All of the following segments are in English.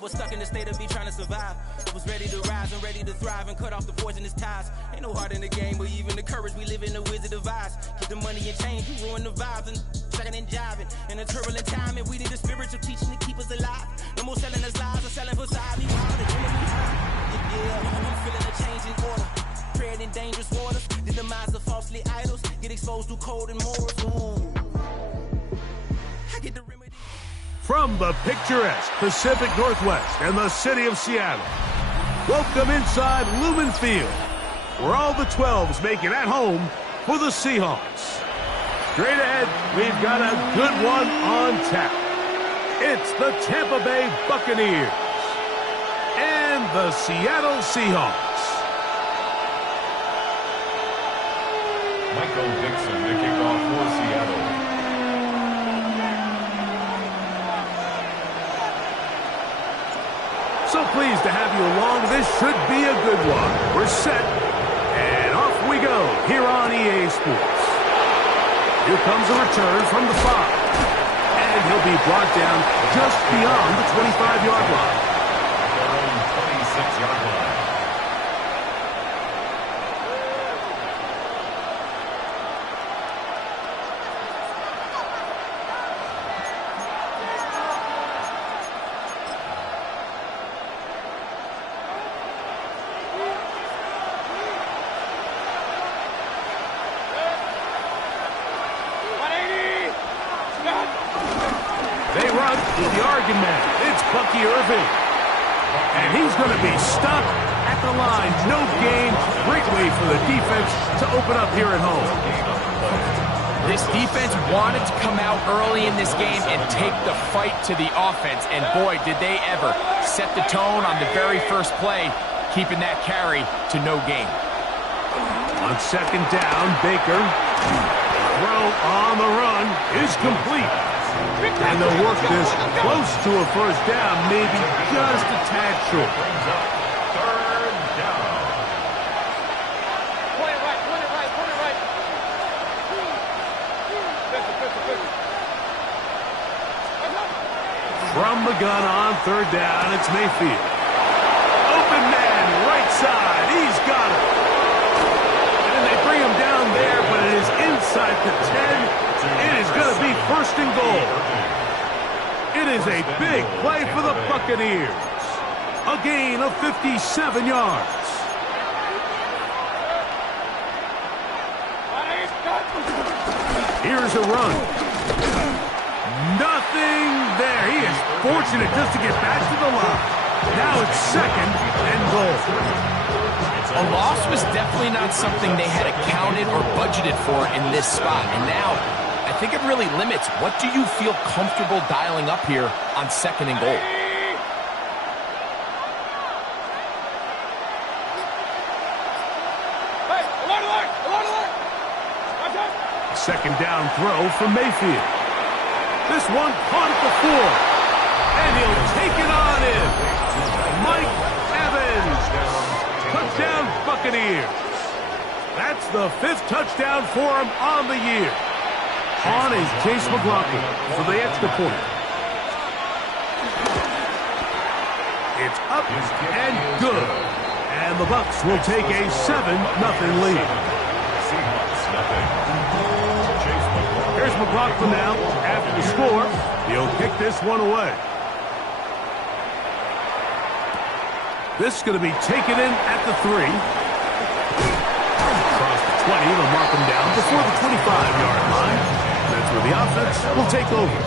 was stuck in the state of me trying to survive. I was ready to rise and ready to thrive and cut off the poisonous ties. Ain't no heart in the game, but even the courage we live in the wizard of eyes. Get the money and change, you ruin the vibes and sucking and jiving. In a turbulent time, and we need a spiritual teaching to keep us alive. No more selling us lies or selling beside me while the enemy high. Yeah, I'm feeling a change in order. Tread in dangerous waters, the demise of falsely idols, get exposed to cold and morals. Ooh. I get the remedy. From the picturesque Pacific Northwest and the city of Seattle, welcome inside Lumen Field, where all the 12s make it at home for the Seahawks. Straight ahead, we've got a good one on tap. It's the Tampa Bay Buccaneers and the Seattle Seahawks. Michael Dixon to kick off for Seattle. So pleased to have you along. This should be a good one. We're set, and off we go here on EA Sports. Here comes a return from the 5, and he'll be brought down just beyond the 25-yard line. Their own 26-yard line. They run with the Oregon man. It's Bucky Irving. And he's going to be stuck at the line. No gain. Great way for the defense to open up here at home. This defense wanted to come out early in this game and take the fight to the offense. And boy, did they ever set the tone on the very first play, keeping that carry to no gain. On second down, Baker. Throw on the run is complete. And they'll work this close to a first down, maybe just a tad short. Third down. Point it right. From the gun on third down, it's Mayfield. Open man, right side, he's got it. And they bring him down there, but it is inside the 10. It is going to be first and goal. It is a big play for the Buccaneers. A gain of 57 yards. Here's a run. Nothing there. He is fortunate just to get back to the line. Now it's second and goal. A loss was definitely not something they had accounted or budgeted for in this spot. And now, I think it really limits what do you feel comfortable dialing up here on second and goal. Second down throw from Mayfield. This one caught at the 4. And he'll take it on in. Mike Evans. Touchdown Buccaneers. That's the 5th touchdown for him on the year. On is Chase McLaughlin for the extra point. It's up and good. And the Bucks will take a 7-0 lead. Seahawks nothing. Here's McLaughlin now. After the score, he'll kick this one away. This is going to be taken in at the 3. Across the 20, they'll mark him down before the 25-yard line. That's where the offense will take over.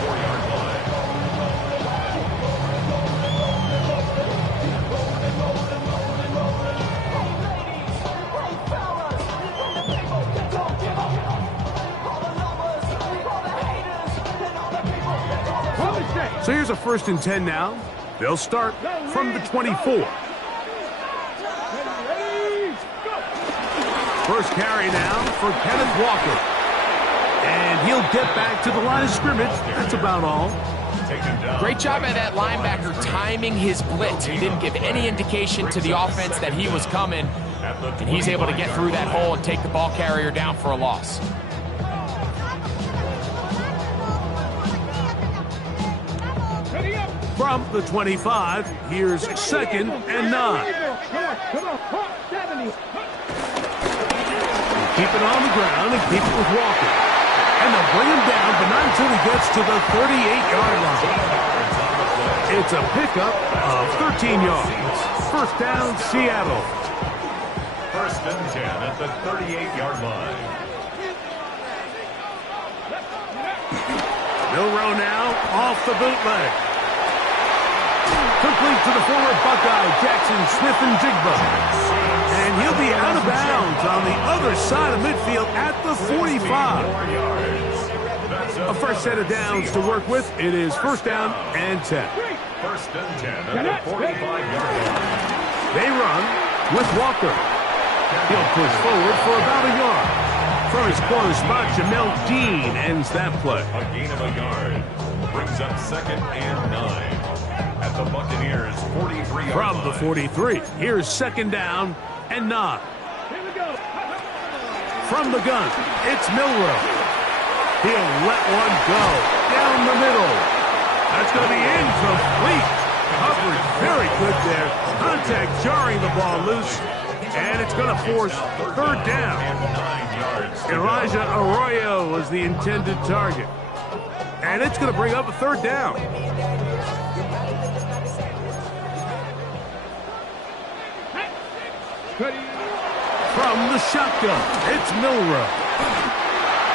So here's a 1st and 10 now. They'll start from the 24. First carry now for Kenneth Walker. And he'll get back to the line of scrimmage. That's about all. Great job by that linebacker timing his blitz. He didn't give any indication to the offense that he was coming. And he's able to get through that hole and take the ball carrier down for a loss. From the 25, here's 2nd and 9. Keep it on the ground and keep it with Walker. And they'll bring him down, but not until he gets to the 38-yard line. It's a pickup of 13 yards. First down, Seattle. 1st and 10 at the 38-yard line. Milroe now off the bootleg. Complete to the former Buckeye, Jackson Smith-Njigba. And he'll be out of bounds on the other side of midfield at the 45. A fresh set of downs to work with. It is 1st down and 10. 1st and 10 at the 45-yard line. They run with Walker. He'll push forward for about a yard. From his corner spot, Jamel Dean ends that play. A gain of a yard. Brings up 2nd and 9 at the Buccaneers' 43-yard From line. the 43, here's 2nd down and 9. From the gun, it's Milroe. He'll let one go down the middle. That's going to be incomplete. Coverage very good there. Contact jarring the ball loose. And it's going to force 3rd down. Elijah Arroyo was the intended target. And it's going to bring up a 3rd down. From the shotgun, it's Milroe.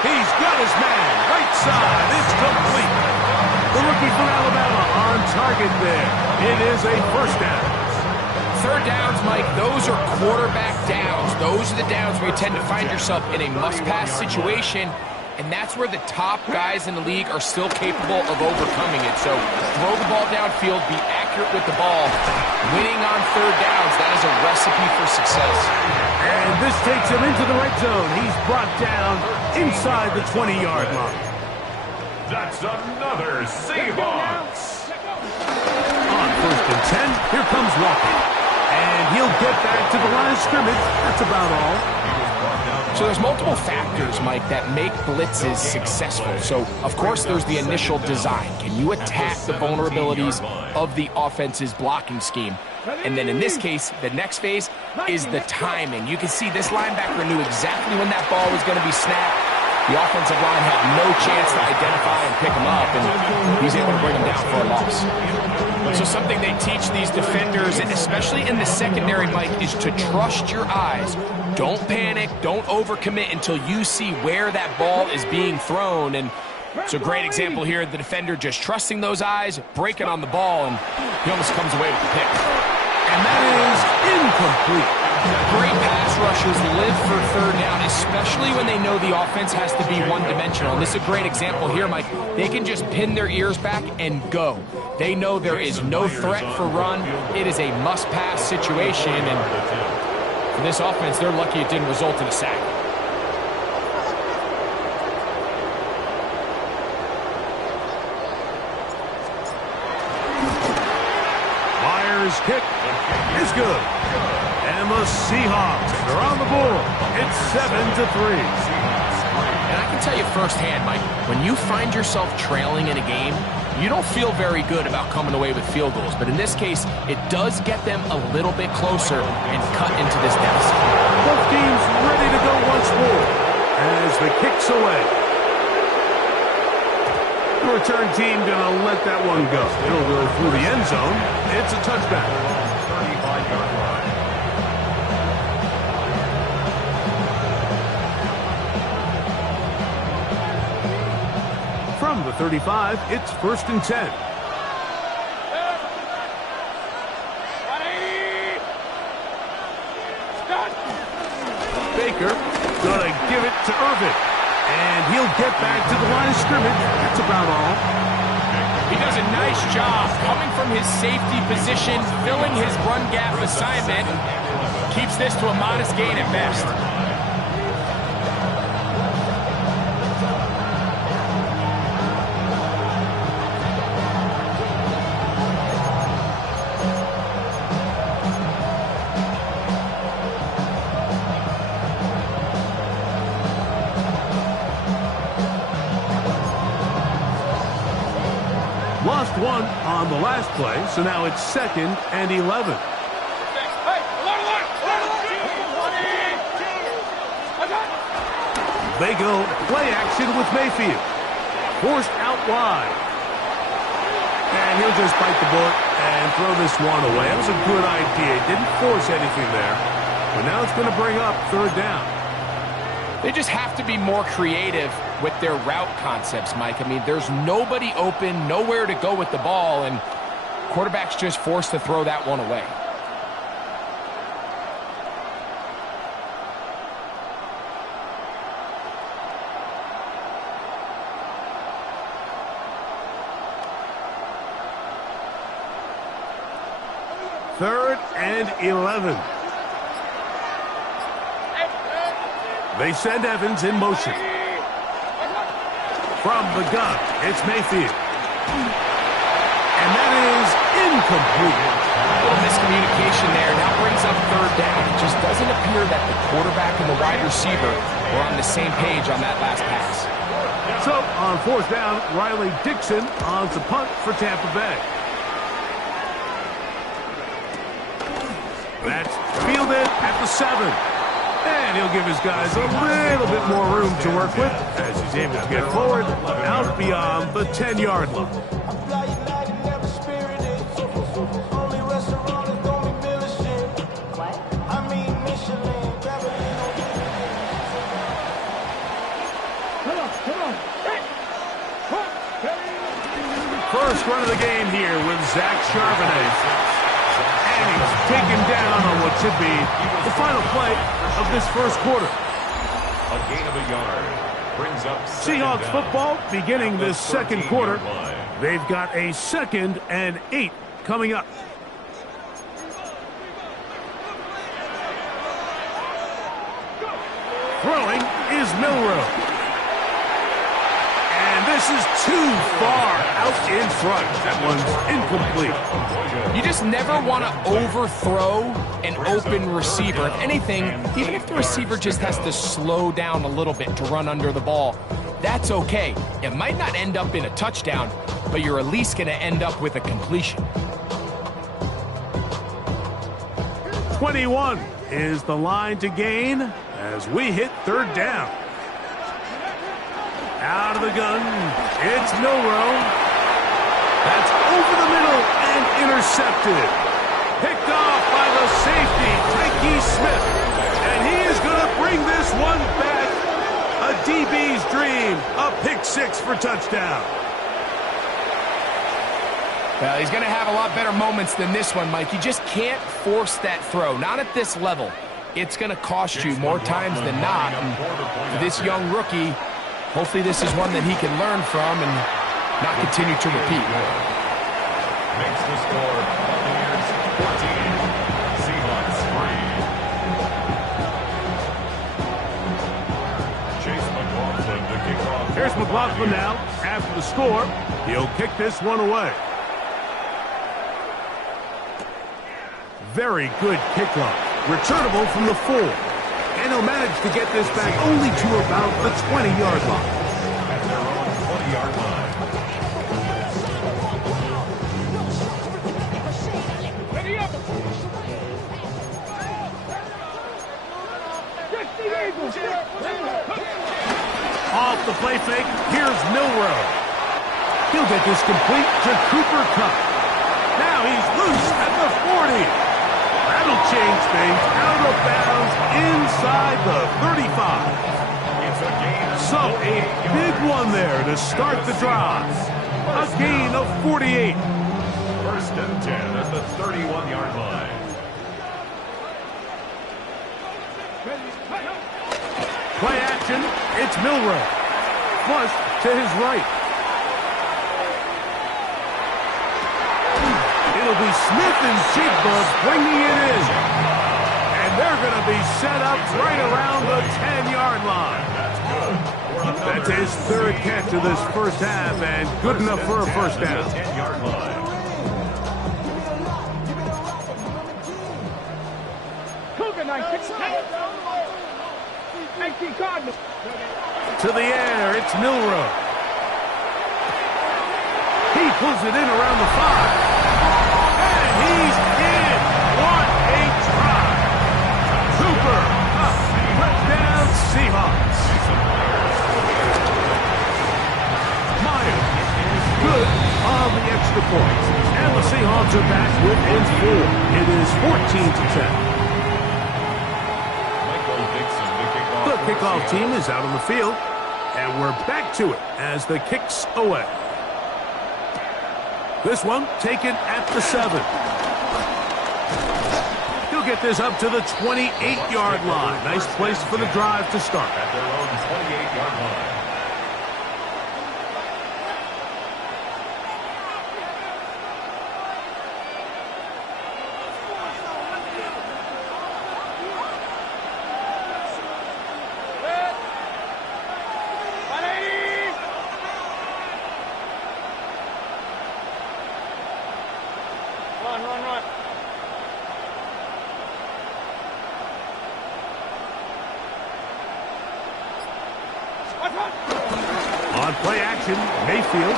He's got his man. Right side. It's complete. The rookie from Alabama on target there. It is a 1st down. 3rd downs, Mike, those are quarterback downs. Those are the downs where you tend to find yourself in a must-pass situation, and that's where the top guys in the league are still capable of overcoming it. So throw the ball downfield, be accurate with the ball. Winning on 3rd downs, that is a recipe for success. And this takes him into the red zone. He's brought down inside the 20-yard line. That's another Seahawks. On 1st and 10, here comes Walker. And he'll get back to the line of scrimmage. That's about all. So there's multiple factors, Mike, that make blitzes successful. So, of course, there's the initial design. Can you attack the vulnerabilities of the offense's blocking scheme? And then in this case, the next phase is the timing. You can see this linebacker knew exactly when that ball was going to be snapped. The offensive line had no chance to identify and pick him up, and he's able to bring him down for a loss. So something they teach these defenders, especially in the secondary, Mike, is to trust your eyes. Don't panic, don't overcommit until you see where that ball is being thrown. And it's a great example here, the defender just trusting those eyes, breaking on the ball, and he almost comes away with the pick. And that is incomplete. Great pass rushers live for 3rd down, especially when they know the offense has to be one-dimensional. And this is a great example here, Mike. They can just pin their ears back and go. They know there is no threat for run. It is a must-pass situation, and for this offense, they're lucky it didn't result in a sack. Myers' kick is good. And the Seahawks are on the board. It's 7-3. And I can tell you firsthand, Mike, when you find yourself trailing in a game, you don't feel very good about coming away with field goals. But in this case, it does get them a little bit closer and cut into this deficit. Both teams ready to go once more as the kick's away. The return team going to let that one go. It'll go through the end zone. It's a touchback. 35-yard line. From the 35, it's 1st and 10. Baker gonna give it to Irvin. And he'll get back to the line of scrimmage. That's about all. He does a nice job coming from his safety position, filling his run gap assignment. Keeps this to a modest gain at best. Lost one on the last play, so now it's 2nd and 11. They go play action with Mayfield. Forced out wide. And he'll just bite the bullet and throw this one away. That was a good idea. Didn't force anything there. But now it's going to bring up 3rd down. They just have to be more creative with their route concepts, Mike. I mean, there's nobody open, nowhere to go with the ball, and quarterback's just forced to throw that one away. Third and 11. They send Evans in motion. From the gun, it's Mayfield. And that is incomplete. A little miscommunication there. Now brings up 3rd down. It just doesn't appear that the quarterback and the wide receiver were on the same page on that last pass. So, on 4th down, Riley Dixon on the punt for Tampa Bay. That's fielded at the 7. And he'll give his guys a little bit more room to work with as he's able to get forward out beyond the 10-yard line. First run of the game here with Zach Charbonnet. And he's taken down on what should be the final play of this first quarter. A gain of a yard brings up Seahawks football beginning this second quarter. They've got a 2nd and 8 coming up. Throwing is Milroe. And this is too far out in front. That one's incomplete. You just never want to overthrow an open receiver. If anything, even if the receiver just has to slow down a little bit to run under the ball, that's okay. It might not end up in a touchdown, but you're at least going to end up with a completion. 21 is the line to gain as we hit 3rd down. Out of the gun, it's Milroe. That's over the middle and intercepted. Picked off by the safety, Tyke Smith. And he is going to bring this one back. A DB's dream, a pick 6 for touchdown. Well, he's going to have a lot better moments than this one, Mike. You just can't force that throw, not at this level. It's going to cost you more times than not. And for this young rookie, hopefully this is one that he can learn from and not continue to repeat. Makes the score Buccaneers 14, Seahawks 3. Chase McLaughlin to kick off. Here's McLaughlin now. After the score, he'll kick this one away. Very good kickoff. Returnable from the 4. And he'll manage to get this back only to about the 20-yard line. At their own 20-yard line. Off the play fake, here's Milroe. He'll get this complete to Cooper Kupp. Now he's loose at the 40. That'll change things out of bounds inside the 35. It's a gain. So a big one there to start the drive. A gain of 48. 1st and 10 at the 31-yard line. Play action, it's Milroe. Flush to his right. It'll be Smith and Jigba bringing it in. And they're going to be set up right around the 10-yard line. That's his 3rd catch of this first half and good enough for a first down. 10-yard line. To the air, it's Milroe. He pulls it in around the 5. And he's in. What a try. Cooper, touchdown Seahawks. Meyer, good on the extra point. And the Seahawks are back within 4. It is 14-10. The kickoff team is out on the field, and we're back to it as the kick's away. This one taken at the 7. He'll get this up to the 28-yard line. Nice place for the drive to start. At their own 28-yard line. On play action, Mayfield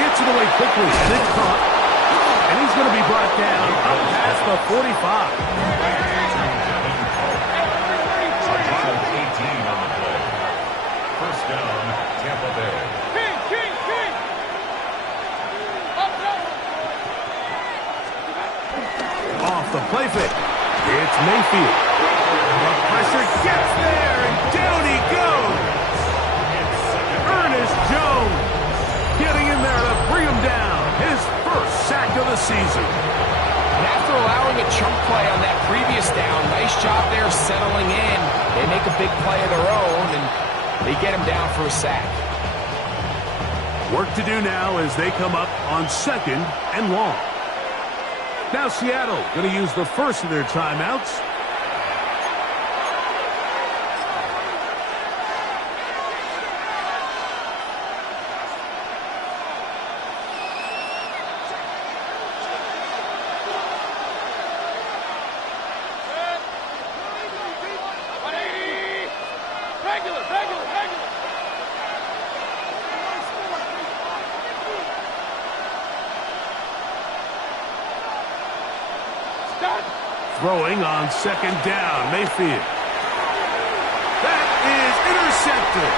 gets it away quickly, and it's caught. And he's going to be brought down up past the 45. Additional 18 on the play. First down, Tampa Bay. Off the play fake, it's Mayfield. The pressure gets there, and down he goes. Ernest Jones getting in there to bring him down. His first sack of the season. And after allowing a chunk play on that previous down, nice job there settling in. They make a big play of their own, and they get him down for a sack. Work to do now as they come up on 2nd and long. Now Seattle going to use the first of their timeouts. Throwing on 2nd down, Mayfield. That is intercepted.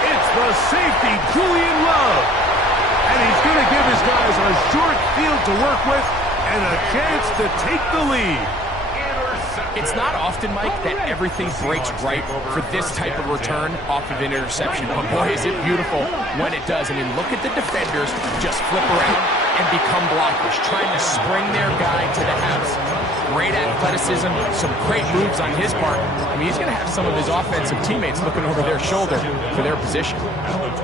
It's the safety, Julian Love. And he's going to give his guys a short field to work with and a chance to take the lead. It's not often, Mike, that everything breaks right for this type of return off of an interception. But boy, is it beautiful when it does. I mean, look at the defenders just flip around and become blockers, trying to spring their guy to the house. Great athleticism, some great moves on his part. I mean, he's going to have some of his offensive teammates looking over their shoulder for their position.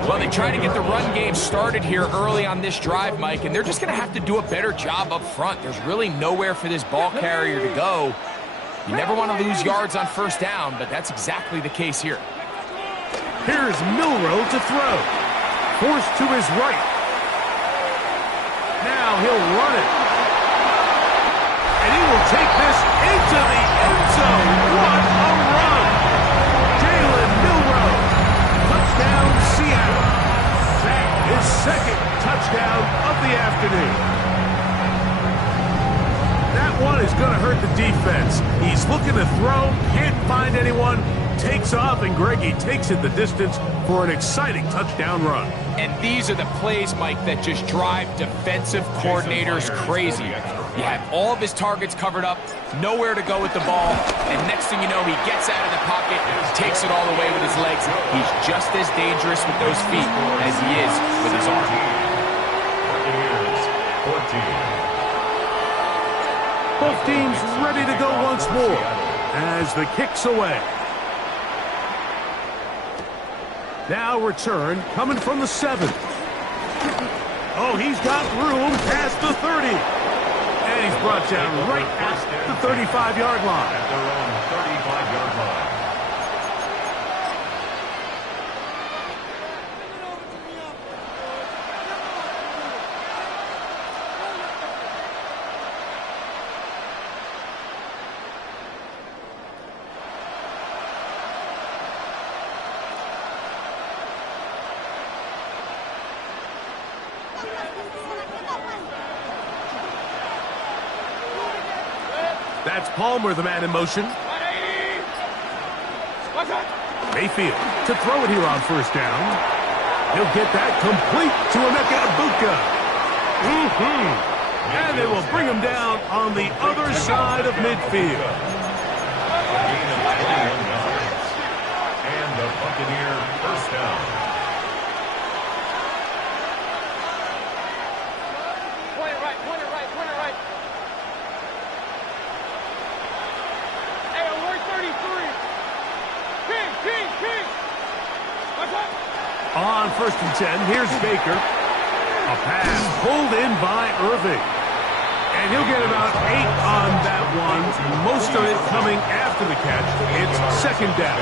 Well, they try to get the run game started here early on this drive, Mike, and they're just going to have to do a better job up front. There's really nowhere for this ball carrier to go. You never want to lose yards on first down, but that's exactly the case here. Here's Milroe to throw. Forced to his right. Now he'll run it. And he will take this into the end zone. What a run. Jalen Milroe. Touchdown, Seattle. His 2nd touchdown of the afternoon. That one is going to hurt the defense. He's looking to throw, can't find anyone, takes off, and Greggy takes it the distance for an exciting touchdown run. And these are the plays, Mike, that just drive defensive coordinators crazy. You have all of his targets covered up, nowhere to go with the ball, and next thing you know, he gets out of the pocket, takes it all the way with his legs. He's just as dangerous with those feet as he is with his arm. 14. Both teams ready to go once more as the kick's away. Now return coming from the 7. Oh, he's got room past the 30. And he's brought down right at the 35-yard line. At their own 35-yard line. That's Palmer, the man in motion. Mayfield to throw it here on first down. He'll get that complete to Wk5. And they will bring him down on the other side of midfield. And the Buccaneer first down. Point it right. Hey, alert 33. King. What's up? On first and 10, here's Baker. A pass pulled in by Irving. And he'll get about 8 on that one. Most of it coming after the catch. It's second down.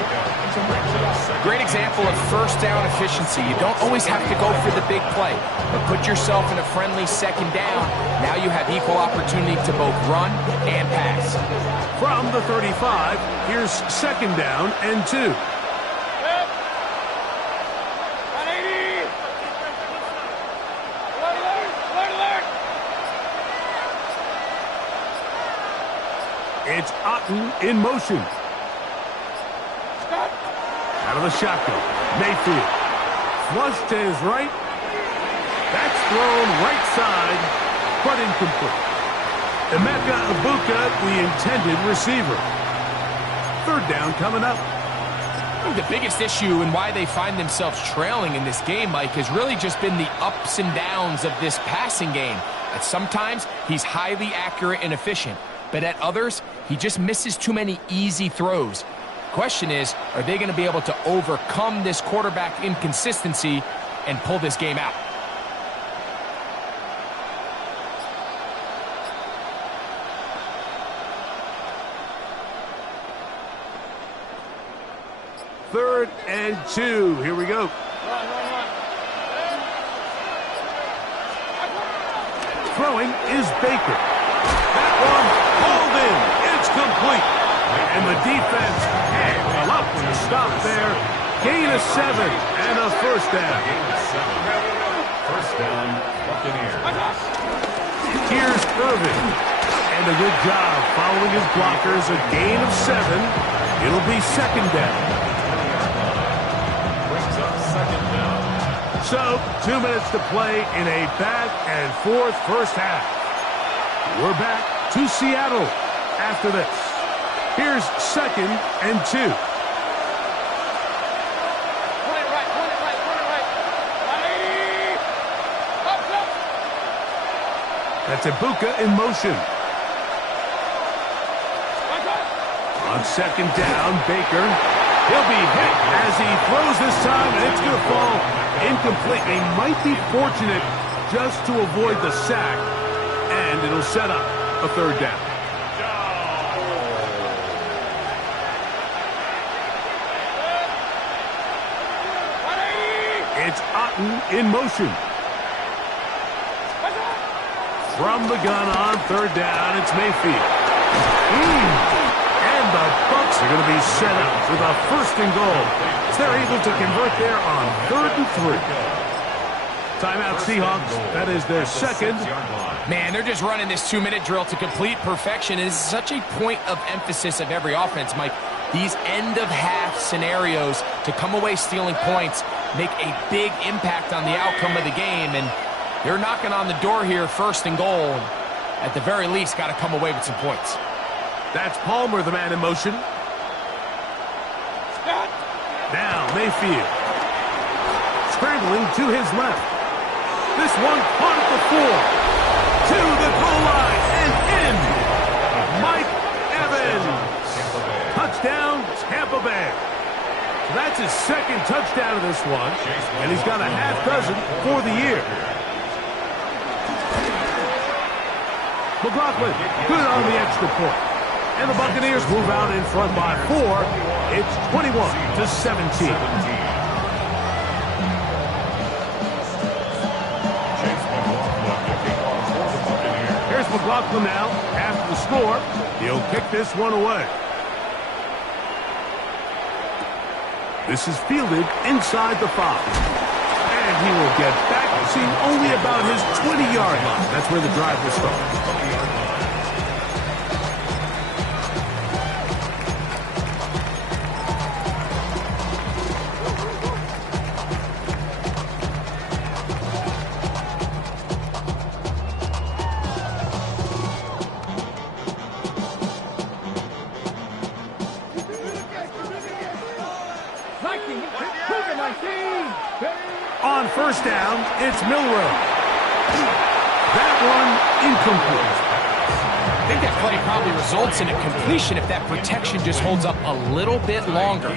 Great example of first down efficiency. You don't always have to go for the big play, but put yourself in a friendly second down. Now you have equal opportunity to both run and pass. From the 35, here's second down and 2. It's Otten in motion. Out of the shotgun. Mayfield. Flush to his right. That's thrown right side, but incomplete. Wk5, the intended receiver. Third down coming up. I think the biggest issue and why they find themselves trailing in this game, Mike, has really just been the ups and downs of this passing game. At sometimes, he's highly accurate and efficient, but at others, he just misses too many easy throws. Question is, are they going to be able to overcome this quarterback inconsistency and pull this game out? Third and 2. Here we go. Throwing is Baker. That one hauled in. It's complete. And the defense had up to stop there. Gain of 7 and a first down. First down, Buccaneers. Here's Irving. And a good job following his blockers. A gain of 7. It'll be second down. Brings up second down. So, 2 minutes to play in a back-and-forth first half. We're back to Seattle after this. Here's second and 2. Point it right. 180. Up. That's Wk5 in motion. On second down, Baker. He'll be hit as he throws this time, and it's going to fall incomplete. They might be fortunate just to avoid the sack, and it'll set up a third down. It's Otten in motion. From the gun on third down, it's Mayfield. And the Bucks are going to be set up with a first and goal. They're able to convert there on 3rd and 3. Timeout Seahawks. That is their second. Man, they're just running this 2-minute drill to complete perfection. It is such a point of emphasis of every offense, Mike. These end-of-half scenarios to come away stealing points make a big impact on the outcome of the game, and they're knocking on the door here, first and goal. At the very least, got to come away with some points. That's Palmer, the man in motion. Now Mayfield. Scrambling to his left. This one caught at the 4. To the goal line and in. Mike Evans. Touchdown, Tampa Bay. So that's his second touchdown of this one, and he's got a half dozen for the year. McLaughlin, good on the extra point. And the Buccaneers move out in front by 4. It's 21-17. Here's McLaughlin now. After the score, he'll kick this one away. This is fielded inside the 5. And he will get back, seeing only about his 20-yard line. That's where the drive will start. On first down, it's Milroe. That one incomplete. I think that play probably results in a completion if that protection just holds up a little bit longer.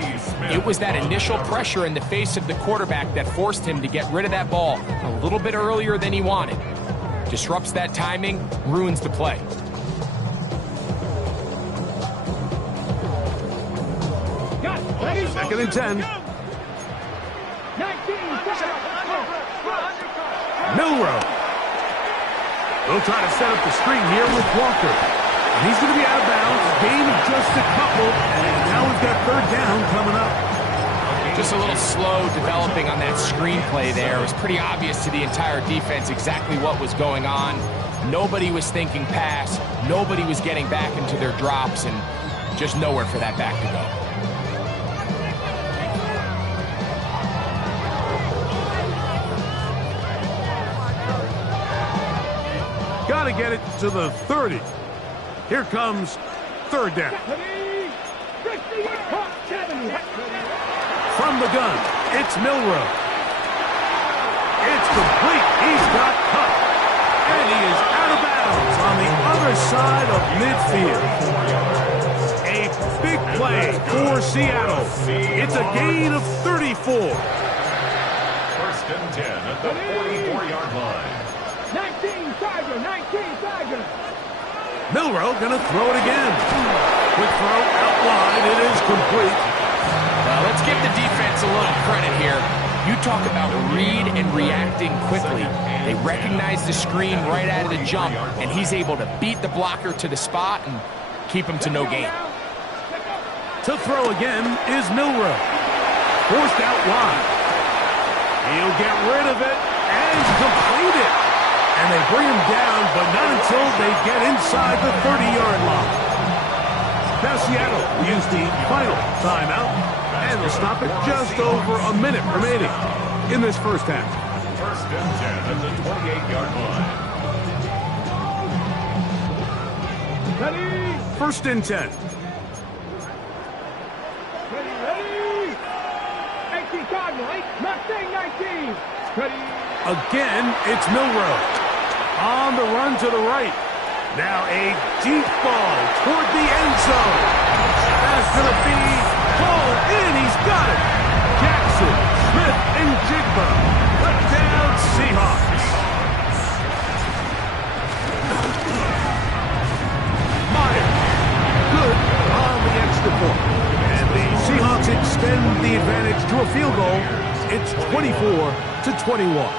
It was that initial pressure in the face of the quarterback that forced him to get rid of that ball a little bit earlier than he wanted. Disrupts that timing, ruins the play. Second and 10. Milroe. They'll try to set up the screen here with Walker. And he's going to be out of bounds. Gain of just a couple. And now we've got third down coming up. Just a little slow developing on that screenplay there. It was pretty obvious to the entire defense exactly what was going on. Nobody was thinking pass. Nobody was getting back into their drops, and just nowhere for that back to go. Got to get it to the 30. Here comes third down. From the gun, it's Milroe. It's complete. He's got cut. And he is out of bounds on the other side of midfield. A big play for Seattle. It's a gain of 34. First and 10 at the 44-yard line. 19, Tiger, 19, Tiger. Milroe gonna throw it again. Quick throw out wide. It is complete. Well, let's give the defense a little credit here. You talk about read and reacting quickly. They recognize the screen right out of the jump, and he's able to beat the blocker to the spot and keep him to no gain. To throw again is Milroe. Forced out wide. He'll get rid of it and complete it. And they bring him down, but not until they get inside the 30-yard line. Now Seattle will use the final timeout, and they'll stop it just over a minute remaining in this first half. First and 10 at the 28-yard line. Ready? First and 10. Ready? 18, Cardinal, 8, not saying 19. Ready? Again, it's Milroe. On the run to the right. Now a deep ball toward the end zone. That's going to be pulled in. He's got it. Jackson, Smith, and Jigba. Touchdown, Seahawks. Meyer, good on the extra point. And the Seahawks extend the advantage to a field goal. It's 24-21.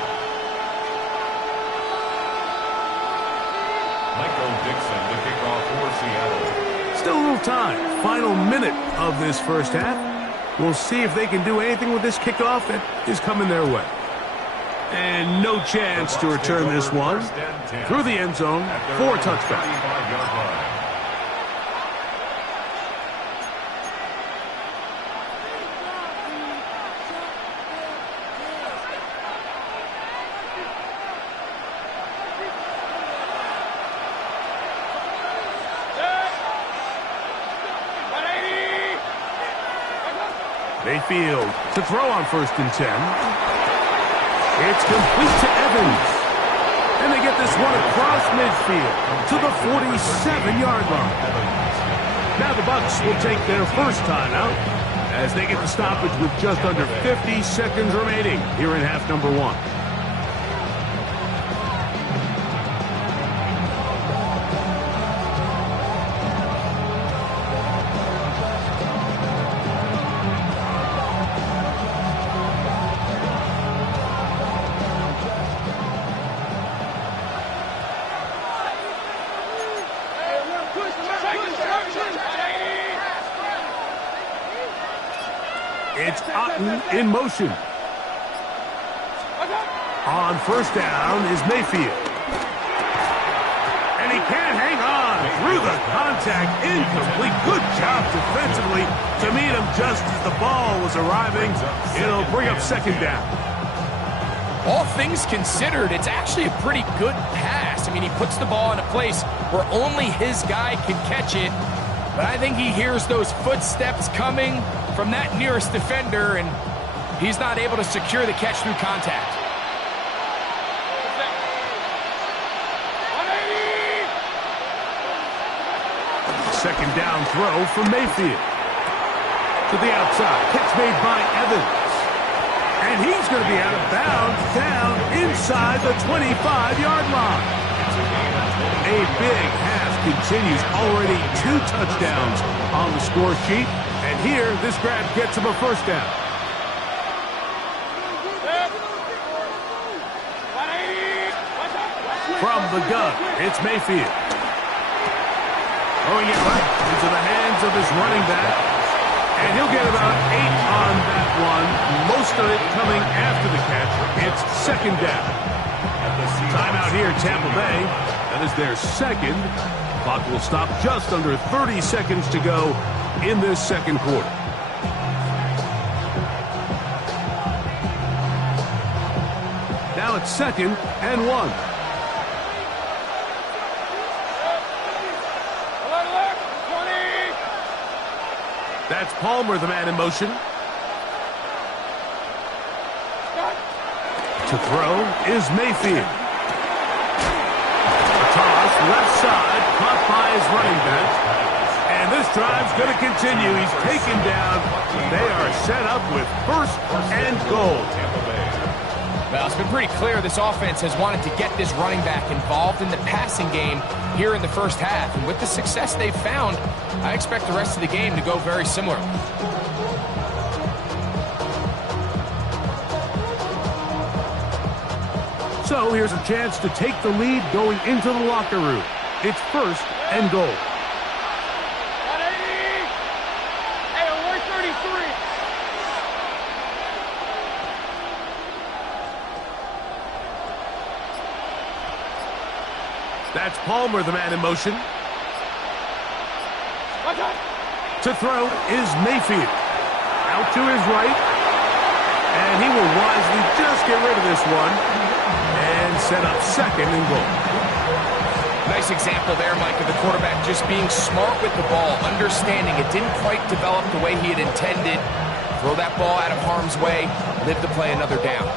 Still a little time. Final minute of this first half. We'll see if they can do anything with this kickoff that is coming their way. And no chance to return this one through the end zone for a touchdown. Mayfield to throw on first and 10. It's complete to Evans. And they get this one across midfield to the 47-yard line. Now the Bucks will take their first timeout as they get the stoppage with just under 50 seconds remaining here in half number one. It's Otten in motion. On first down is Mayfield. And he can't hang on through the contact. Incomplete. Good job defensively to meet him just as the ball was arriving. It'll bring up second down. All things considered, it's actually a pretty good pass. I mean, he puts the ball in a place where only his guy can catch it. But I think he hears those footsteps coming from that nearest defender, and he's not able to secure the catch through contact. Second down throw from Mayfield. To the outside. Catch made by Evans. And he's going to be out of bounds down inside the 25-yard line. A big half continues. Already 2 touchdowns on the score sheet. And here, this grab gets him a first down. From the gun, it's Mayfield. Throwing it right into the hands of his running back. And he'll get about 8 on that one. Most of it coming after the catch. It's second down. Timeout here, Tampa Bay. That is their second. Clock will stop just under 30 seconds to go in this second quarter. Now it's 2nd and 1. That's Palmer, the man in motion. To throw is Mayfield. A toss, left side, caught by his running back. And this drive's going to continue. He's taken down. They are set up with first and goal. Well, it's been pretty clear this offense has wanted to get this running back involved in the passing game here in the first half. And with the success they've found, I expect the rest of the game to go very similar. So here's a chance to take the lead going into the locker room. It's first and goal. That's Palmer, the man in motion. To throw is Mayfield. Out to his right. And he will wisely just get rid of this one. And set up second and goal. Nice example there, Mike, of the quarterback just being smart with the ball, understanding it didn't quite develop the way he had intended. Throw that ball out of harm's way, live to play another down.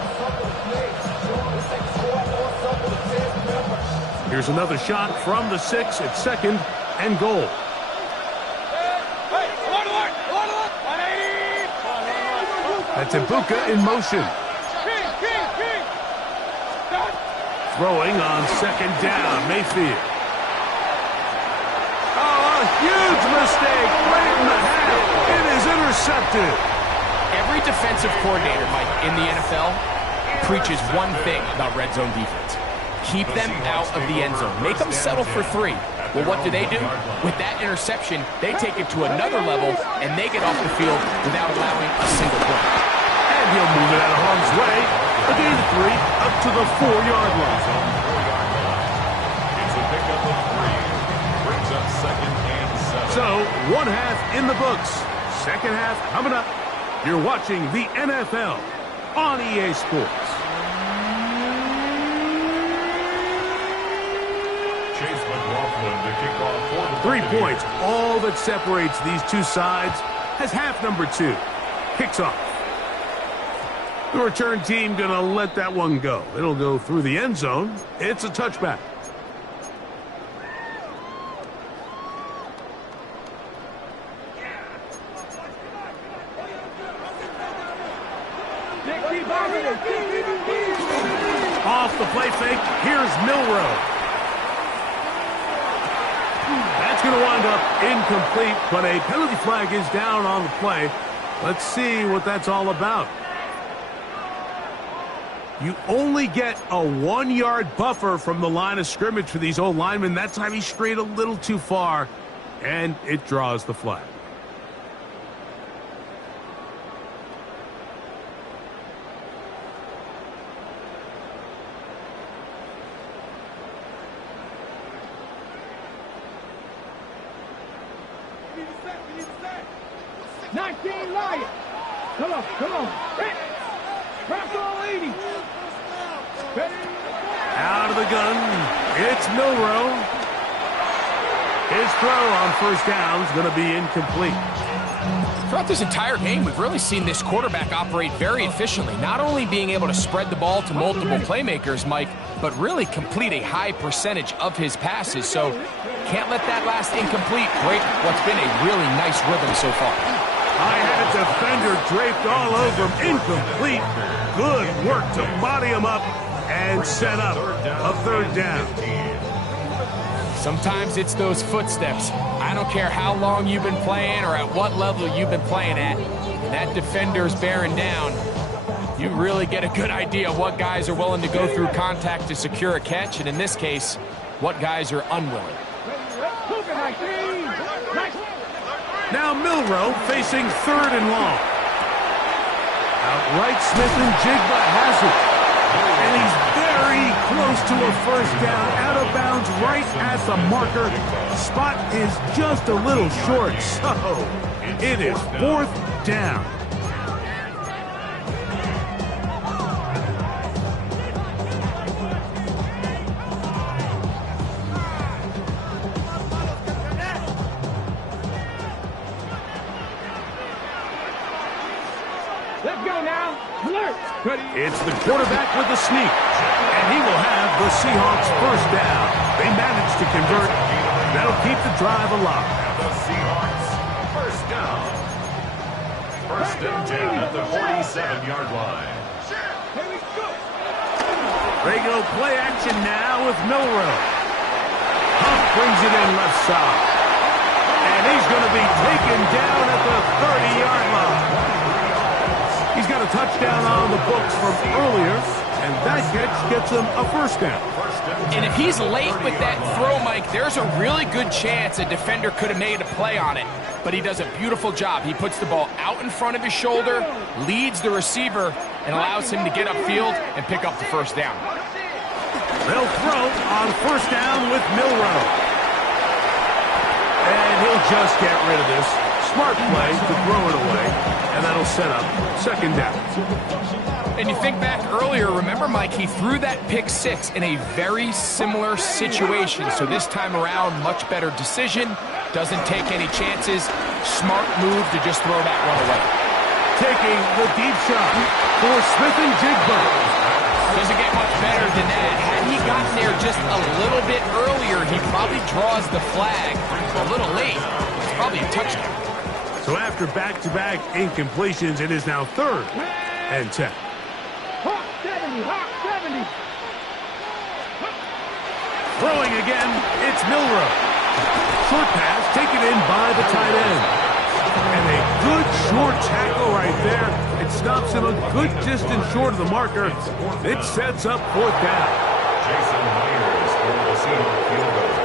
Here's another shot from the 6 at second and goal. That's Wk5 in motion. Throwing on second down, Mayfield. Oh, a huge mistake right in the half. It is intercepted. Every defensive coordinator, Mike, in the NFL preaches one thing about red zone defense. Keep them out of the end zone. Make them settle for 3. Well, what do? With that interception, they take it to another level, and they get off the field without allowing a single point. And he'll move it out of harm's way. A gain of 3 up to the 4-yard line. It's a pickup of 3. Brings up 2nd and 7. So, one half in the books. Second half coming up. You're watching the NFL on EA Sports. Chase McLaughlin to kick off for the 3 points, all that separates these two sides, as half number 2 kicks off. The return team going to let that one go. It'll go through the end zone. It's a touchback. Off the play fake, here's Milrow. That's going to wind up incomplete, but a penalty flag is down on the play. Let's see what that's all about. You only get a 1-yard buffer from the line of scrimmage for these old linemen. That time he strayed a little too far, and it draws the flag. 19 Lions. Come on, come on. Cross all 80. Ready? Out of the gun, it's Milroe. His throw on first down is going to be incomplete. Throughout this entire game, we've really seen this quarterback operate very efficiently, not only being able to spread the ball to multiple playmakers, Mike, but really complete a high percentage of his passes. So can't let that last incomplete break what's been a really nice rhythm so far. I had a defender draped all over him. Incomplete. Good work to body him up and set up a third down. Sometimes it's those footsteps. I don't care how long you've been playing or at what level you've been playing at. And that defender's bearing down. You really get a good idea of what guys are willing to go through contact to secure a catch, and in this case, what guys are unwilling. Now Milroe facing third and long. Outright Smith and Jigba has it. And he's very close to a first down, out of bounds right at the marker. Spot is just a little short, so it is fourth down. Let's go now. Alert. It's the quarterback with the sneak, and he will have the Seahawks first down. They managed to convert. That'll keep the drive alive. The Seahawks first down. First and 10 at the 47-yard line. Here we go. They go play action now with Milroe. Hunt brings it in left side. And he's going to be taken down at the 30-yard line. He's got a touchdown on the books from earlier, and that catch gets him a first down. And if he's late with that throw, Mike, there's a really good chance a defender could have made a play on it. But he does a beautiful job. He puts the ball out in front of his shoulder, leads the receiver, and allows him to get upfield and pick up the first down. They'll throw on first down with Milroe. And he'll just get rid of this. Smart play to throw it away, and that'll set up second down. And you think back earlier, remember, Mike, he threw that pick six in a very similar situation. So this time around, much better decision, doesn't take any chances. Smart move to just throw that one away. Taking the deep shot for Smith and Jigba. Doesn't get much better than that. Had he gotten there just a little bit earlier, he probably draws the flag a little late. It's probably a touchdown. So after back-to-back incompletions, it is now third and 10. Hawk 70, Hawk 70. Throwing again, it's Milroe. Short pass taken in by the tight end. And a good short tackle right there. It stops him a good distance short of the marker. It sets up fourth down. Jason Myers for the Seahawks field goal.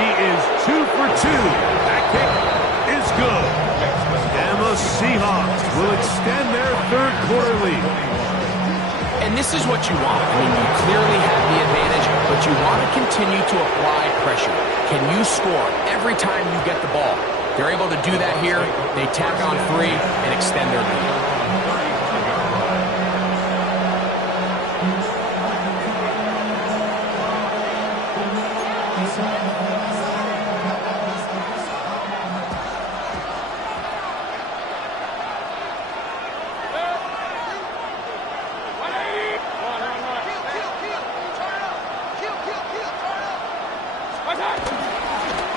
He is 2 for 2. That kick is good. And the Seahawks will extend their third quarter lead. And this is what you want. I mean, you clearly have the advantage, but you want to continue to apply pressure. Can you score every time you get the ball? They're able to do that here. They tack on 3 and extend their lead.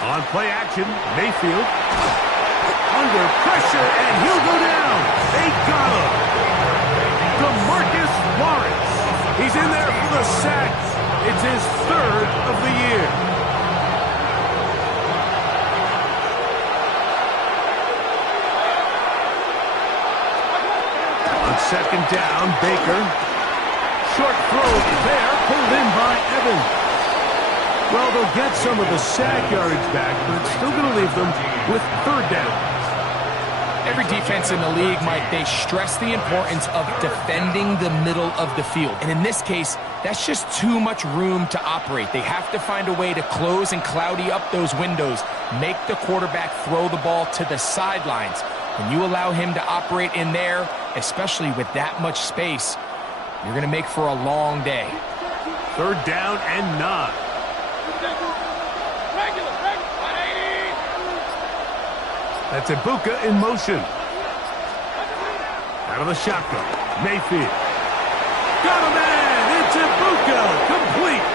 On play action, Mayfield under pressure, and he'll go down. They got him. DeMarcus Lawrence. He's in there for the sack. It's his third of the year. On second down, Baker. Short throw there, pulled in by Evans. Well, they'll get some of the sack yardage back, but it's still going to leave them with third down. Every defense in the league, Mike, they stress the importance of defending the middle of the field. And in this case, that's just too much room to operate. They have to find a way to close and cloudy up those windows, make the quarterback throw the ball to the sidelines. When you allow him to operate in there, especially with that much space, you're going to make for a long day. 3rd down and 9. That's Ibuka in motion. Out of the shotgun. Mayfield. Got a man. It's Ibuka. Complete.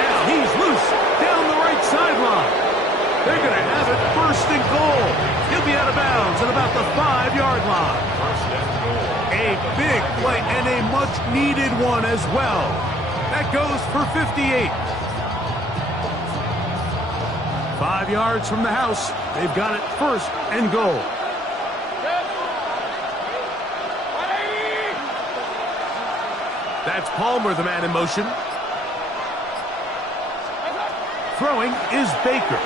Now he's loose down the right sideline. They're going to have it 1st and goal. He'll be out of bounds at about the 5-yard line. 1st and goal. A big play and a much-needed one as well. That goes for 58. 5 yards from the house. They've got it 1st and goal. That's Palmer, the man in motion. Throwing is Baker.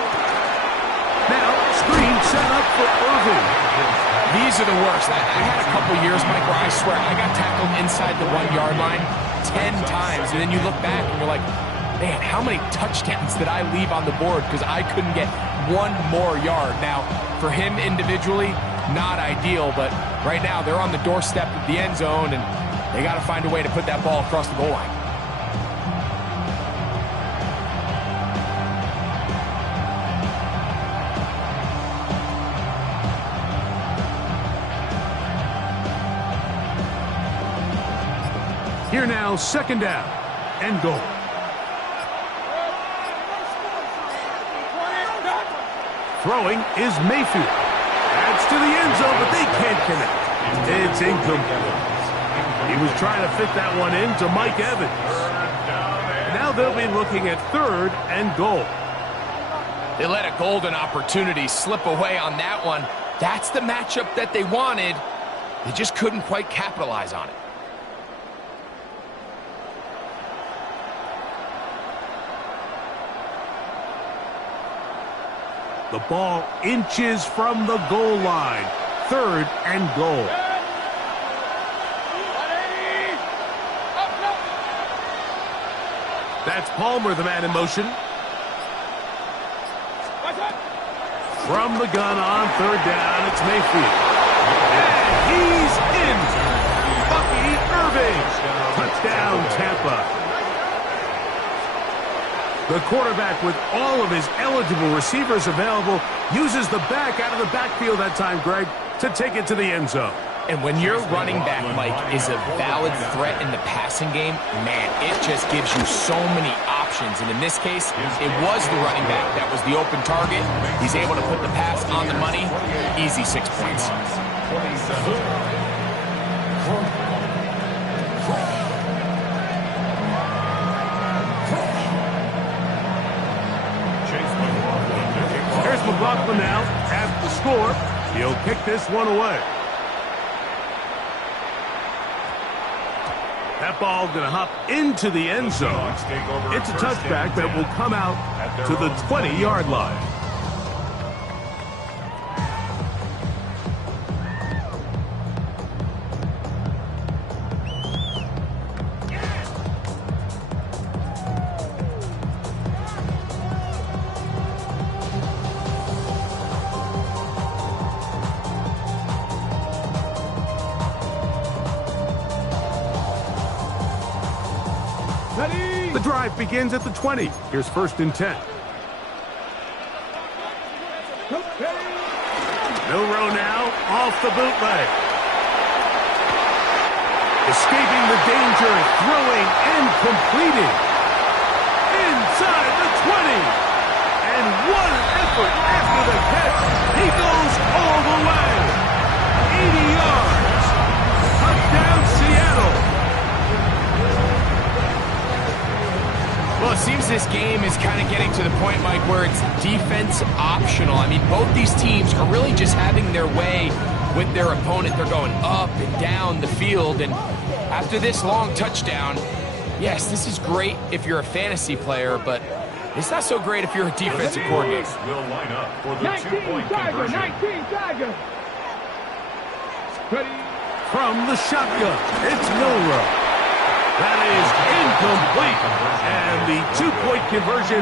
Now, screen set up for Irving. These are the worst. I had a couple years, Mike, where I swear I got tackled inside the 1-yard line 10 times, and then you look back and you're like, man, how many touchdowns did I leave on the board because I couldn't get one more yard? Now, for him individually, not ideal, but right now they're on the doorstep of the end zone, and they got to find a way to put that ball across the goal line. Here now, 2nd down and goal. Throwing is Mayfield. Adds to the end zone, but they can't connect. It's incomplete. He was trying to fit that one in to Mike Evans. Now they'll be looking at 3rd and goal. They let a golden opportunity slip away on that one. That's the matchup that they wanted. They just couldn't quite capitalize on it. The ball inches from the goal line. 3rd and goal. That's Palmer, the man in motion. From the gun on 3rd down, it's Mayfield. And he's in. Bucky Irving. Touchdown, Tampa. The quarterback, with all of his eligible receivers available, uses the back out of the backfield that time, Greg, to take it to the end zone. And when your running back, Mike, is a valid threat in the passing game, man, it just gives you so many options. And in this case, it was the running back that was the open target. He's able to put the pass on the money. Easy 6 points. McLaughlin now has the score. He'll kick this one away. That ball going to hop into the end zone. It's a touchback that will come out to the 20-yard line. The drive begins at the 20. Here's 1st and 10. Milrow now off the bootleg. Escaping the danger, throwing and completing. Inside the 20. And what an effort after the catch. He goes all the way. 80 yards. Touchdown, Seattle. Well, it seems this game is kind of getting to the point, Mike, where it's defense optional. I mean, both these teams are really just having their way with their opponent. They're going up and down the field, and after this long touchdown, yes, this is great if you're a fantasy player, but it's not so great if you're a defensive coordinator. Will line up for the 2-point conversion. 19 Tiger. Ready. From the shotgun, it's Milroe. That is incomplete. And the two-point conversion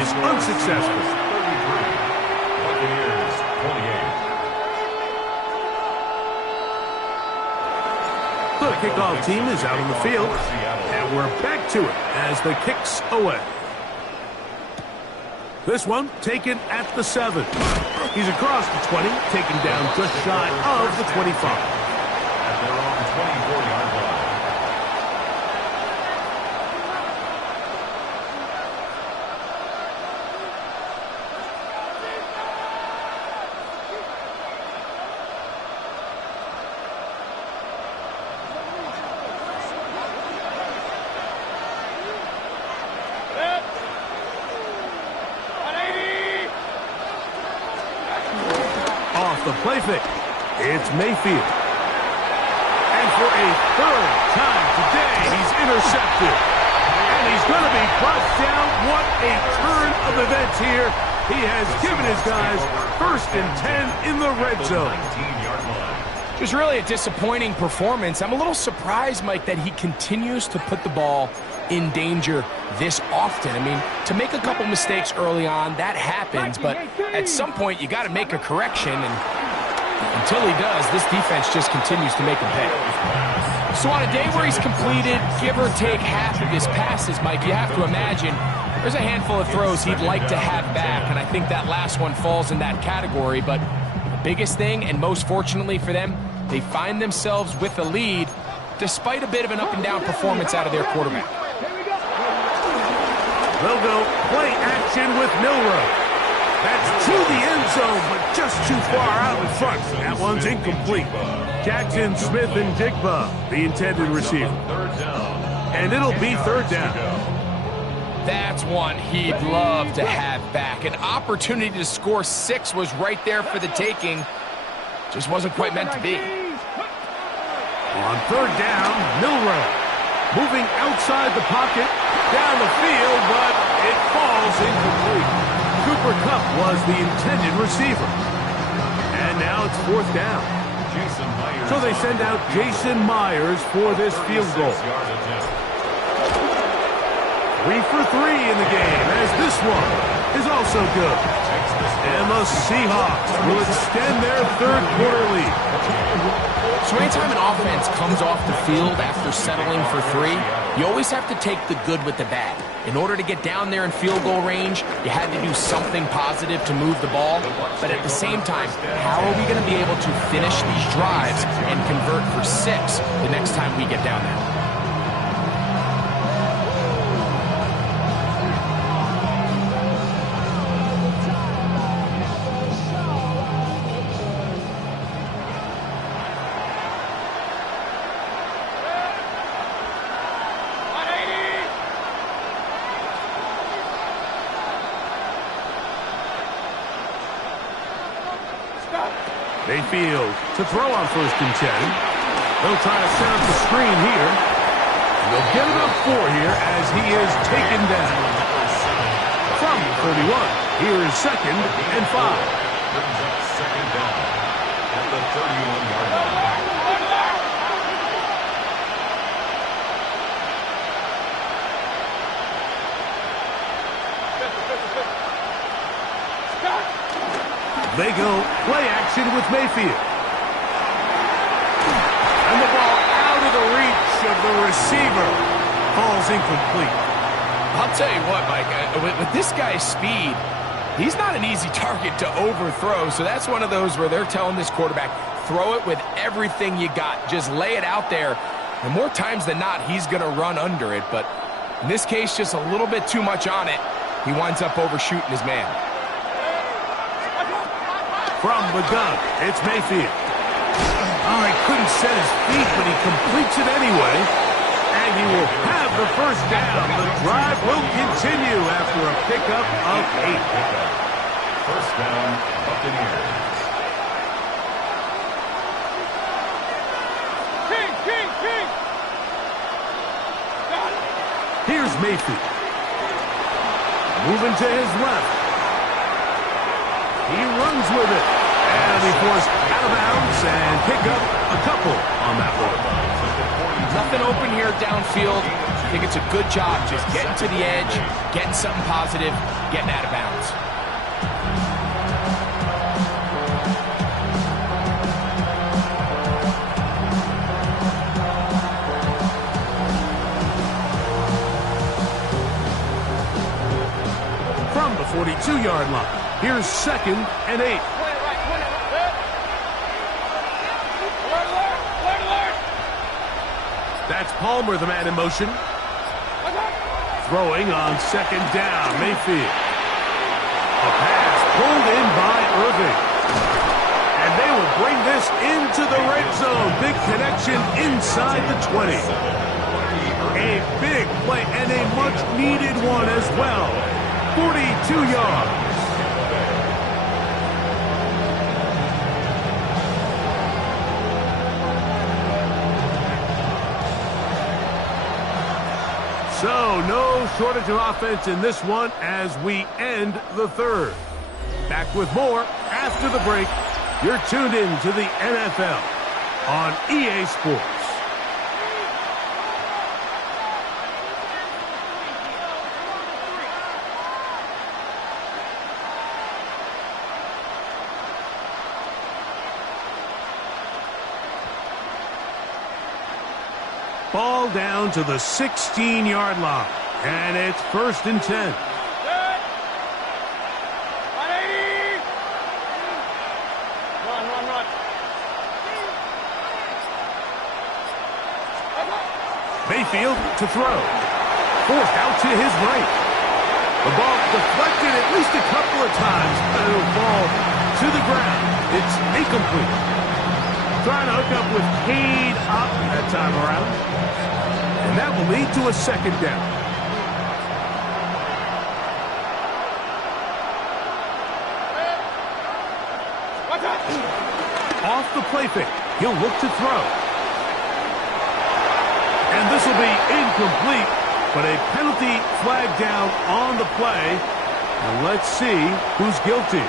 is unsuccessful. 33. Buccaneers 28. The kickoff team is out on the field, and we're back to it as the kick's away. This one taken at the 7. He's across the 20, taken down just shy of the 25. At their own 24-yard line. Off the play fake, it's Mayfield. And for a third time today, he's intercepted. And he's going to be brought down. What a turn of events here. He has given his guys 1st and 10 in the red zone. 19-yard line. Just really a disappointing performance. I'm a little surprised, Mike, that he continues to put the ball in danger this often. I mean, to make a couple mistakes early on, that happens, but at some point you got to make a correction, and until he does, this defense just continues to make him pay. So on a day where he's completed, give or take half of his passes, Mike, you have to imagine there's a handful of throws he'd like to have back, and I think that last one falls in that category. But the biggest thing, and most fortunately for them, they find themselves with a lead despite a bit of an up-and-down performance out of their quarterback. They'll go play action with Milroe. That's to the end zone, but just too far out in front. That one's incomplete. Jackson, Smith, and Jigba, the intended receiver. Third down. And it'll be third down. That's one he'd love to have back. An opportunity to score 6 was right there for the taking. Just wasn't quite meant to be. On third down, Milroe. Moving outside the pocket, down the field, but it falls incomplete. Cooper Kupp was the intended receiver. And now it's fourth down. So they send out Jason Myers for this field goal. 3 for 3 in the game, as this one is also good. And the Seahawks will extend their third quarter lead. So anytime an offense comes off the field after settling for 3, you always have to take the good with the bad. In order to get down there in field goal range, you had to do something positive to move the ball. But at the same time, how are we going to be able to finish these drives and convert for 6 the next time we get down there? Mayfield to throw on 1st and 10. They'll try to set up the screen here. And they'll get it up 4 here as he is taken down. From 31, here is 2nd and 5. Brings up 2nd down at the 31-yard line. They go play action with Mayfield. And the ball out of the reach of the receiver. Falls incomplete. I'll tell you what, Mike, with this guy's speed, he's not an easy target to overthrow. So that's one of those where they're telling this quarterback, throw it with everything you got. Just lay it out there. And more times than not, he's going to run under it. But in this case, just a little bit too much on it. He winds up overshooting his man. From the gun, it's Mayfield. Oh, he couldn't set his feet, but he completes it anyway. And he will have the first down. The drive will continue after a pickup of 8. First down, Buccaneers. King! Here's Mayfield. Moving to his left. He runs with it. And to be forced out of bounds and pick up a couple on that one. Nothing open here downfield. I think it's a good job just getting to the edge, getting something positive, getting out of bounds. From the 42-yard line, here's 2nd and 8. That's Palmer, the man in motion. Throwing on 2nd down, Mayfield. A pass pulled in by Irving. And they will bring this into the red zone. Big connection inside the 20. A big play and a much-needed one as well. 42 yards. So, no shortage of offense in this one as we end the 3rd. Back with more after the break. You're tuned in to the NFL on EA Sports. Ball down to the 16-yard line, and it's 1st and 10. Mayfield to throw. Forced out to his right. The ball deflected at least a couple of times, but it'll fall to the ground. It's incomplete. Trying to hook up with Cade up that time around. And that will lead to a 2nd down. Off the play fake. He'll look to throw. And this will be incomplete, but a penalty flag down on the play. And let's see who's guilty.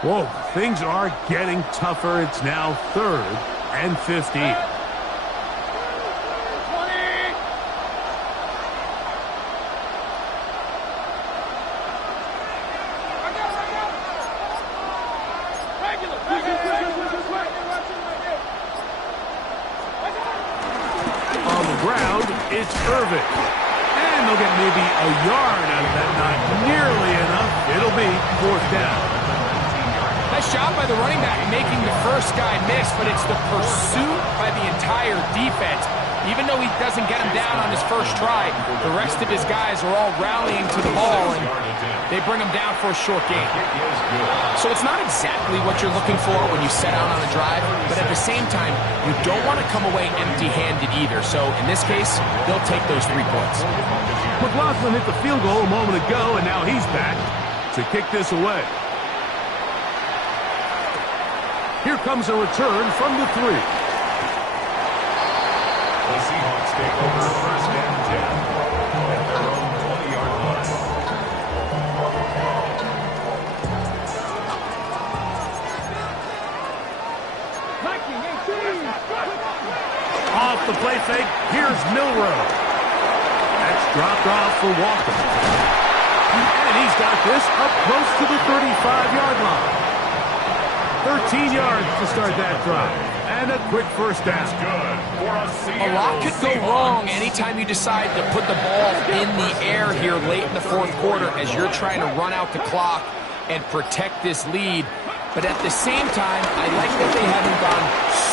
Whoa, things are getting tougher. It's now 3rd and 15. On the ground, it's Irving. And they'll get maybe a yard out of that. Not nearly enough. It'll be 4th down. Nice job by the running back making the first guy miss, but it's the pursuit by the entire defense. Even though he doesn't get him down on his first try, the rest of his guys are all rallying to the ball, and they bring him down for a short gain. So it's not exactly what you're looking for when you set out on a drive, but at the same time, you don't want to come away empty-handed either. So in this case, they'll take those 3 points. McLaughlin hit the field goal a moment ago, and now he's back to kick this away. Here comes a return from the 3. The Seahawks take over 1st and 10 at their own 20-yard line. Off the play fake, here's Milrow. That's dropped off for Walker. And he's got this up close to the 35-yard line. 13 yards to start that drive. And a quick 1st down. A lot could go wrong anytime you decide to put the ball in the air here late in the 4th quarter as you're trying to run out the clock and protect this lead. But at the same time, I like that they haven't gone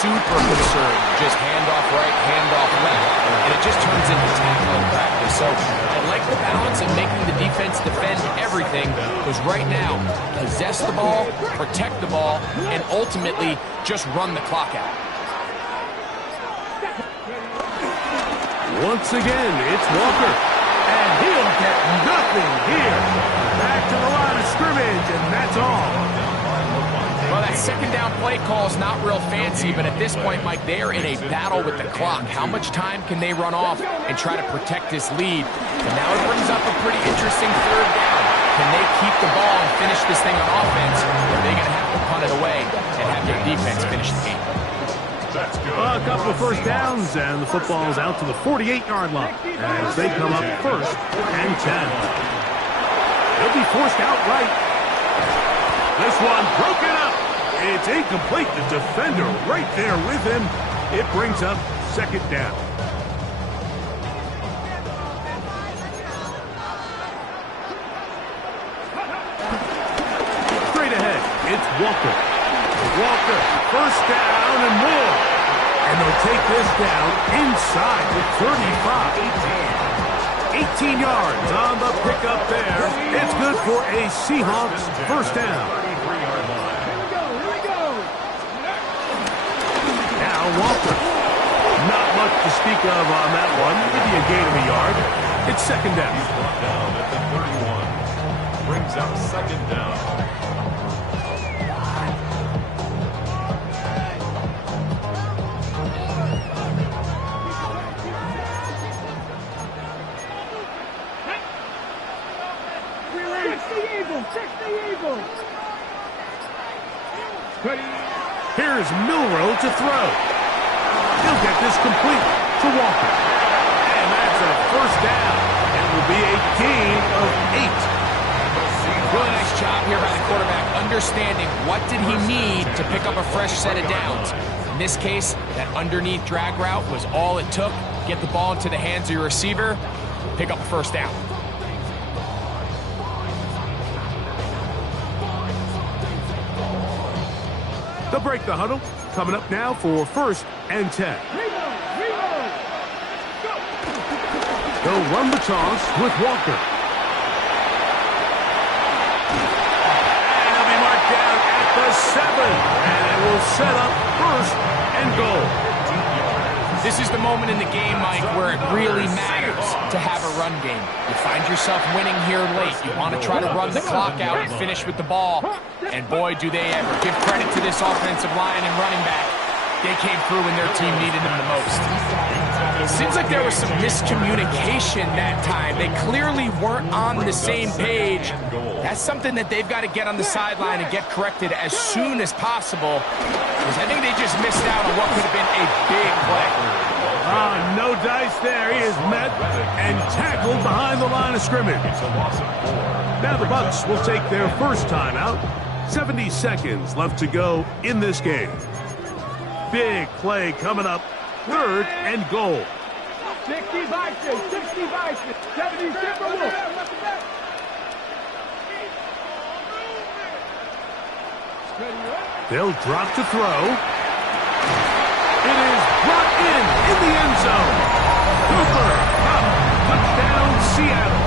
super concerned. Just handoff right, handoff left. And it just turns into tackling practice. So I like the balance of making the defense defend everything. Because right now, possess the ball, protect the ball, and ultimately just run the clock out. Once again, it's Walker. And he'll get nothing here. Back to the line of scrimmage, and that's all. Well, that second down play call is not real fancy, but at this point, Mike, they are in a battle with the clock. How much time can they run off and try to protect this lead? And now it brings up a pretty interesting third down. Can they keep the ball and finish this thing on offense, or are they going to have to punt it away and have their defense finish the game? A couple of first downs, and the football's out to the 48-yard line as they come up first and 10. They'll be forced outright. This one broken up. It's incomplete. The defender right there with him. It brings up second down. Straight ahead, it's Walker. Walker, first down and more. And they'll take this down inside the 35. 18 yards on the pickup there. It's good for a Seahawks first down. Here we go. Now Walker. Not much to speak of on that one. Maybe a gain of a yard. It's second down. Down at the 31. Brings up second down. Here's Milrow to throw. He'll get this complete to Walker. And that's a first down. It will be a gain of 8. Really nice job here by the quarterback, understanding what did he need to pick up a fresh set of downs. In this case, that underneath drag route was all it took. Get the ball into the hands of your receiver, pick up a first down. They'll break the huddle. Coming up now for first and 10. They'll run the toss with Walker. And he'll be marked down at the 7. And it will set up first and goal. This is the moment in the game, Mike, where it really matters to have a run game. You find yourself winning here late. You want to try to run the clock out and finish with the ball. And boy, do they ever. Give credit to this offensive line and running back. They came through when their team needed them the most. It seems like there was some miscommunication that time. They clearly weren't on the same page. That's something that they've got to get on the sideline and get corrected as soon as possible. Because I think they just missed out on what could have been a big play. No dice there. He is met and tackled behind the line of scrimmage. Now the Bucks will take their first timeout. 70 seconds left to go in this game. Big play coming up. Third and goal. 60 boxes, 60 boxes, 70 Super Bowl. They'll drop to throw. It is brought in the end zone. Cooper, up, touchdown, Seattle.